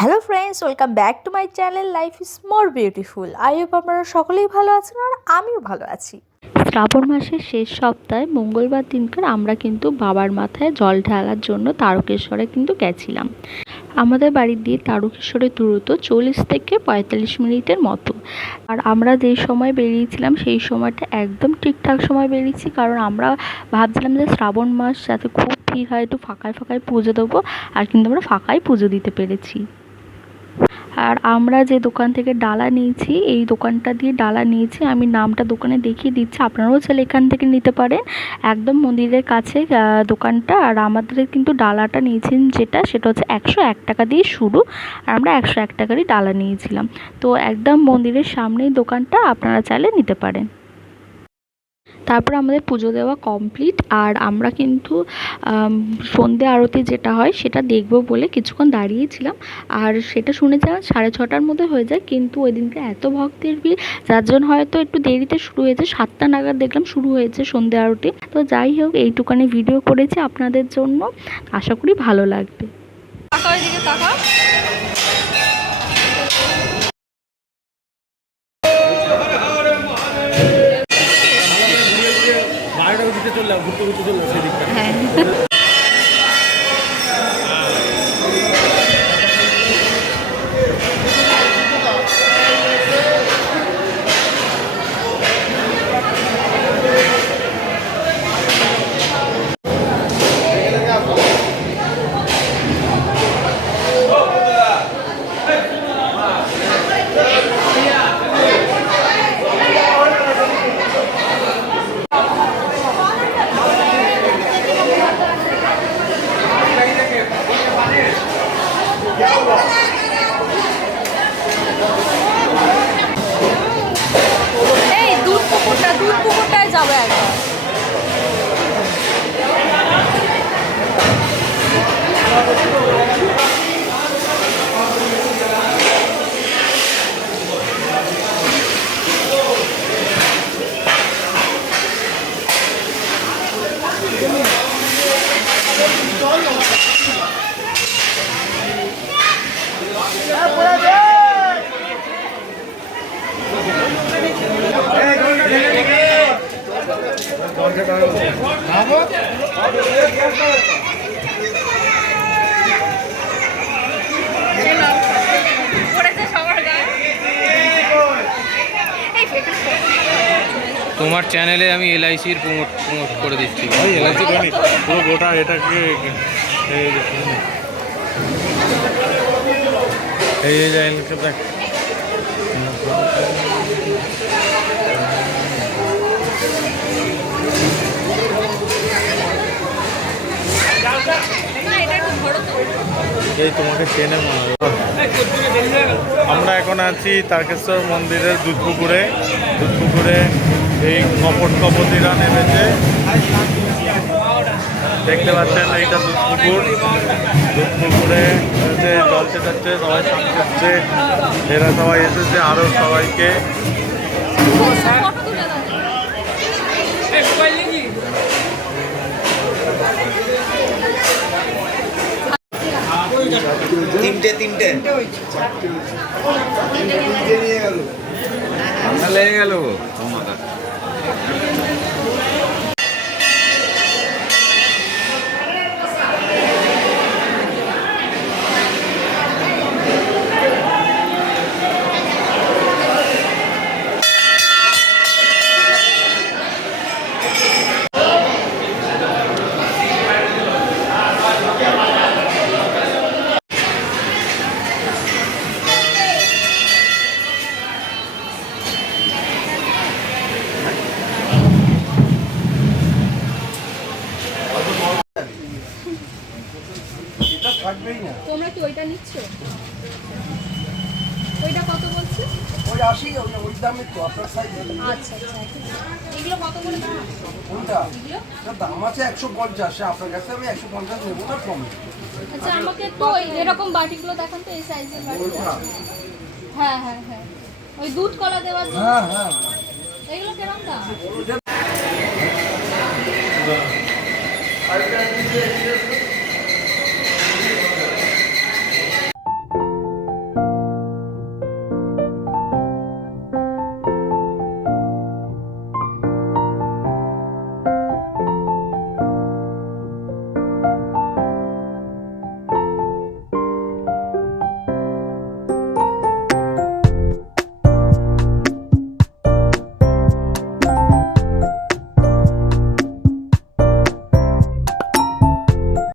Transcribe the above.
Hello friends, welcome back to my channel life is more beautiful. I hope আপনারা সকলেই ভালো আছেন আর আমিও ভালো আছি। শ্রাবণ মাসের শেষ সপ্তাহে মঙ্গলবার দিনকার আমরা কিন্তু বাবার মাথায় জল ঢালার জন্য তারকেশ্বরে কিন্তু গেছিলাম। আমাদের বাড়ি দিয়ে তারকেশ্বরের দূরত্ব 40 থেকে 45 মিনিটের মতো। আর আমরা যেই সময় বেরিয়েছিলাম সেই সময়টা একদম ঠিকঠাক সময় বেরিয়েছি, কারণ আমরা ভাবছিলাম যে শ্রাবণ মাস যাতে খুব ভিড় হয়, একটু ফাঁকায় ফাঁকায় পুজো দেবো। আর কিন্তু আমরা ফাঁকায় পুজো দিতে পেরেছি। আর আমরা যে দোকান থেকে ডালা নিয়েছি, এই দোকানটা দিয়ে ডালা নিয়েছি, আমি নামটা দোকানে দেখিয়ে দিচ্ছি, আপনারাও চাইলে এখান থেকে নিতে পারেন। একদম মন্দিরের কাছে দোকানটা। আর আমাদের কিন্তু ডালাটা নিয়েছেন সেটা হচ্ছে 101 টাকা দিয়ে শুরু। আর আমরা 101 টাকারই ডালা নিয়েছিলাম। তো একদম মন্দিরের সামনেই দোকানটা, আপনারা চাইলে নিতে পারেন। তারপর আমাদের পুজো দেওয়া কমপ্লিট। আর আমরা কিন্তু সন্ধ্যে আরতি যেটা হয় সেটা দেখব বলে কিছুক্ষণ দাঁড়িয়েছিলাম। আর সেটা শুনেছিলাম 6:30টার মধ্যে হয়ে যায়, কিন্তু ওই দিনকে এত ভক্তের ভিড় যার জন্য হয়তো একটু দেরিতে শুরু হয়েছে। 7টা নাগাদ দেখলাম শুরু হয়েছে সন্ধ্যে আরতি। তো যাই হোক, এইটুকানি ভিডিও করেছি আপনাদের জন্য, আশা করি ভালো লাগবে। ঘুরতে চললাম সেদিকটা। হ্যাঁ, এই দুধ পুকুরটায় যাবে একবার। তোমার চ্যানেলে আমি এলআইসির প্রমোট করে দিচ্ছি। এলআইসি পুরো গোটা এটাকে এই দেখ। এই তোমাকে চেনে মনে হয়। আমরা এখন আছি তারকেশ্বর মন্দিরের দুধপুকুরে। এই কপতিরা নেমেছে, দেখতে পাচ্ছেন এইটা দুধপুকুরে যে জল চেটাচ্ছে, সবাই স্নান করছে। এরা সবাই এসেছে আরও সবাইকে। তিনটে লেগে গেল। তোমরা কি ওইটা নিচ্ছ? ওইটা কত বলছে? ওই 80 ওই দামে তো আপনার সাইজ। আচ্ছা আচ্ছা, এগুলো কত করে দাম? কোনটা? এগুলো দাম আছে 150। আপনার কাছে আমি 150 নেব না, কমে। আচ্ছা, আমাকে তো এরকম বাটিগুলো দেখান তো, এই সাইজের বাটি। হ্যাঁ হ্যাঁ হ্যাঁ, ওই দুধ কলা দেওয়ার জন্য। হ্যাঁ হ্যাঁ, এগুলো কেমন দাম?